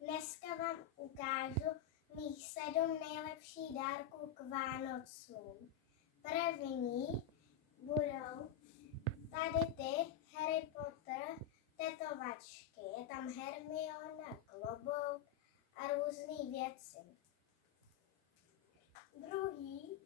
Dneska vám ukážu mých 7 nejlepších dárků k Vánocům. První budou tady ty Harry Potter tetovačky. Je tam Hermiona, klobouk a různé věci. Druhý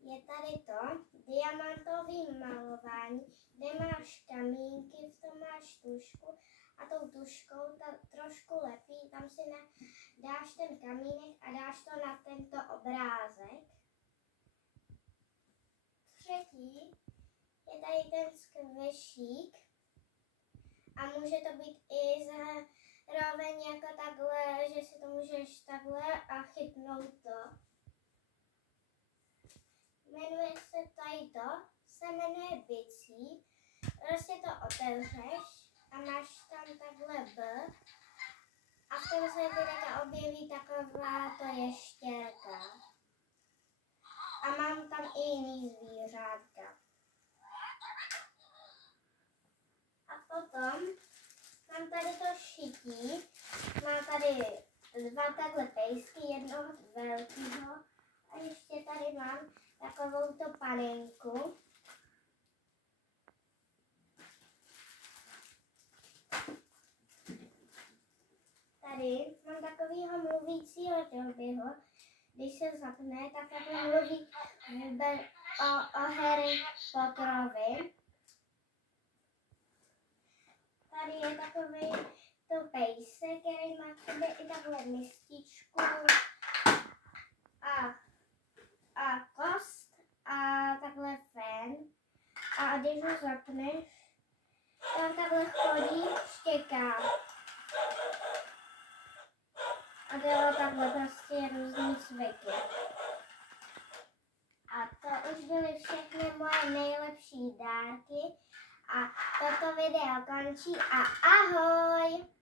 je tady to diamantový malování, kde máš kamínky, v tom máš tušku a tou tuškou trošku lepí, tam si dáš ten kamínek a dáš to na tento obrázek. Třetí je tady ten skvešík a může to být i zároveň jako takhle, že si to můžeš takhle a chytnout to. Jmenuje se tady to, se jmenuje bicí, prostě to otevřeš a máš tam takhle B a v tom se ty také objeví taková to ještěrka. A mám tam i jiný zvířátka. A potom mám tady to šití, má tady 2 takhle pejsky, jednoho velkého a ještě tady mám takovou to panenku. Tady mám takového mluvícího Dobbyho. Když se zapne, tak takhle mluví o Harry Potterovi. Tady je takový to pejsek, který má v sobě i takhle mističku a kost a takhle fén. A když ho zapneš, tak takhle chodí, štěká. A dělá takhle prostě různý cviky. A to už byly všechny moje nejlepší dárky. A toto video končí a ahoj!